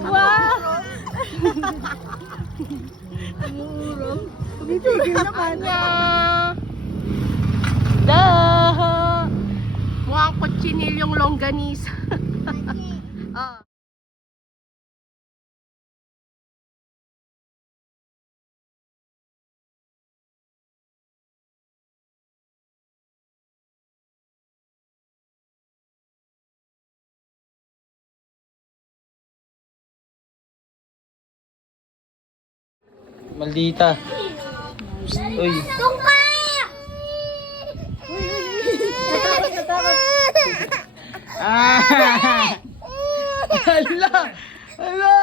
Wow! Murong. Tumigil naman. Dah! Mukhang kutsinilyong longganisa. Ah. Maldita. Uy. Ah! Hala! Hala!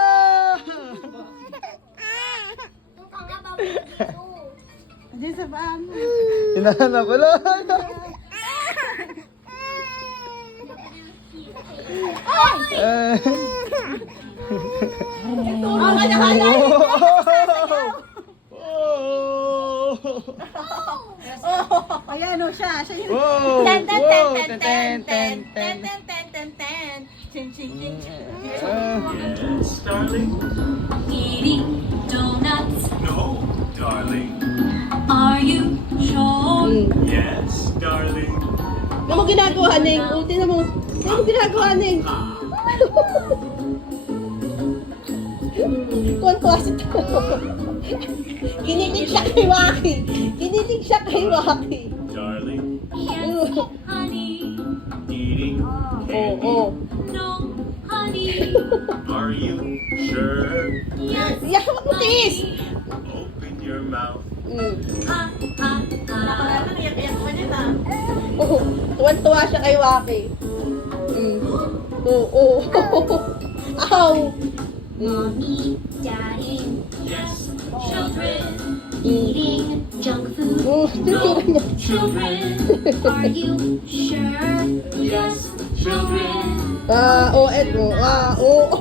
Diyan sa paan. Hinahanap. Hala! Ayan o siya. Siya yun. Wow! Ten, ten, ten, Wow! ten, ten, ten, ten, ten, ten, ten, ten. Chin, chin, chin, chin. Yes, darling. Eating donuts. No, darling. Are you sure? Yes, darling. Ano mo ginagawa, Neng? Uti na mo. Ano mo ginagawa, Neng? Kuwan-kuwa si Tao. Kinilig siya kay Waki. Kinilig siya kay Waki. Darling, Yes, honey. eating candy. Oo. No, honey. Are you sure? Yes, Yak mo tis! Open your mouth. ha, ha, ha. Tuwan-tuwa siya kay Waki. Oo. Aw! Mommy, daddy, Yes, children. Eating junk food. Tutura niya. Children, are you sure? Yes, children. Oo, Edo. Oo.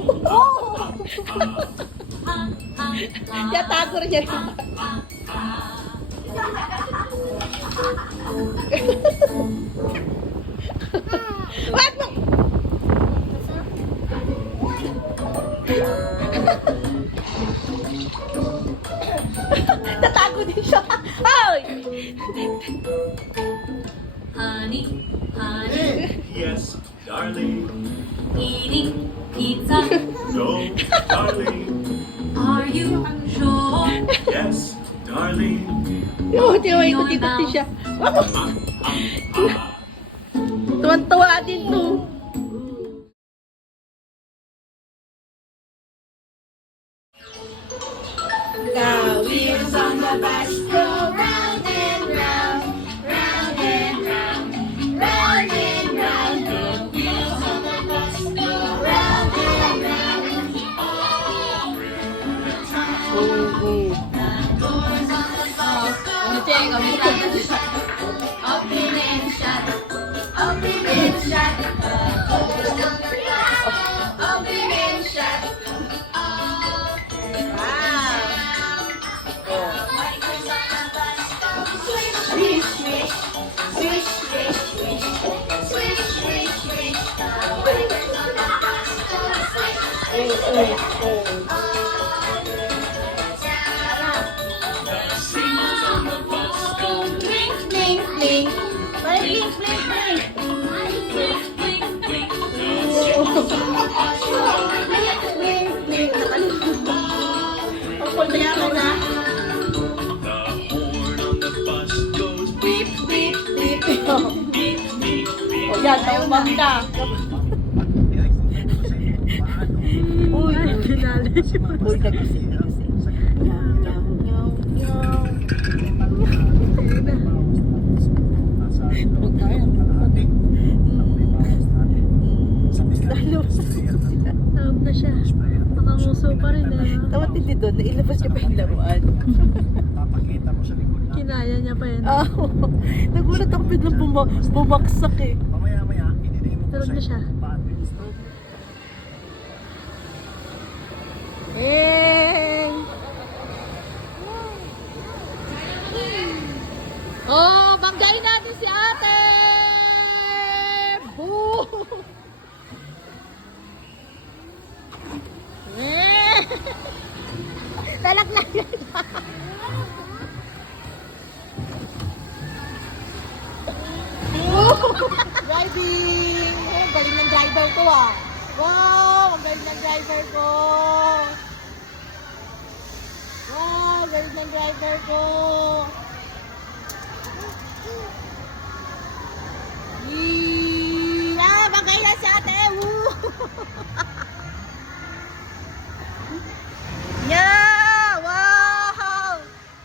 Ha, ha, ha. Yatago rin niya. Wag mo! Tatago din siya. Ay! Honey, honey. yes, darling. Eating pizza. No, darling. Are you sure? Yes, darling. Yung ikot-ikot din siya. Wag mo! Tuwan-tuwa din to. The wheels on the bus go round and round, round and round, round and round. The wheels on the bus go round and round. Doors on the bus go open and shut, open and shut. Doors on the bus open and shut. The horn on the bus goes beep, beep, beep, beep, beep, beep. O yan, tayo banda. Uy, nagising. Tawag na siya. Nakanguso pa rin eh. Tawad hindi doon, nailabas niya pa yung laruan. Kinaya niya pa yun. Oo. Nagulat ako biglang bumaksak eh. Tawag na siya. Hey! Oh, banggain natin si ate! Boo! Talaglag yan. Driving! Oh, ang galing ng driver ko ah. Wow, ang galing ng driver ko. Wow, ang galing ng driver ko. Bagay na si ate. Woo! Yeah! Wow!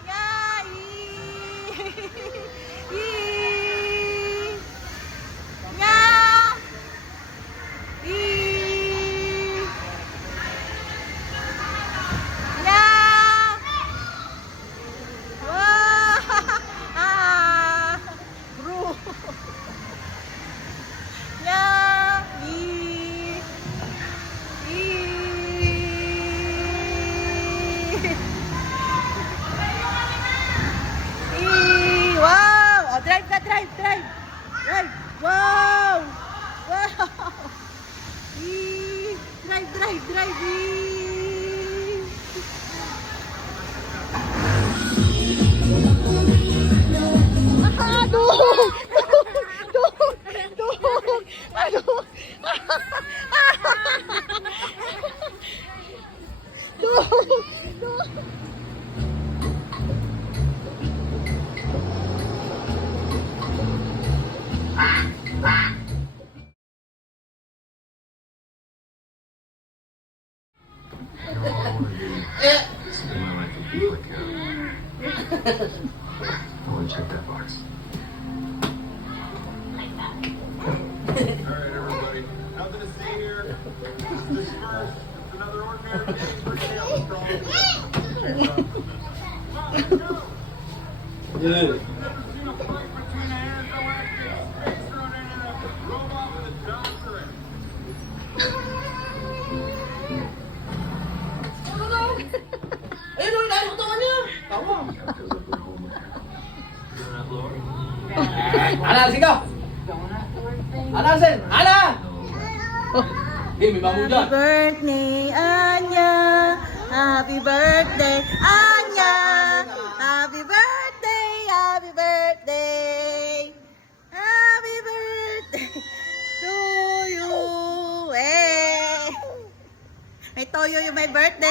Yeah! Yee! Yeah! Yee! Yeah! Wow! Ah! Bro! Yeah! Yee! Yee! Yee! Wow! Oh, drive ka, drive, drive! Drive! Wow! Wow! Yee! Drive, drive, drive! Yee! Ah, dog! Dog! Dog! Ano? Dog! Dog! This is my life with people like you. I want to check that box. All right, everybody. Nothing to see here. Disperse. It's another ordinary day for sales call. Yeah. Never seen a fight between a hand, no acting, space thrown in, and a robot with a doctorate. Ayun, dahil ko tawa niya. Tawa. Ana, sigaw! Ana, Sen! Ana! Hey, may mamu dyan. Happy birthday, Anya. Happy birthday, Anya. Happy birthday, happy birthday. Happy birthday to you. Eh. May toyo yung may birthday.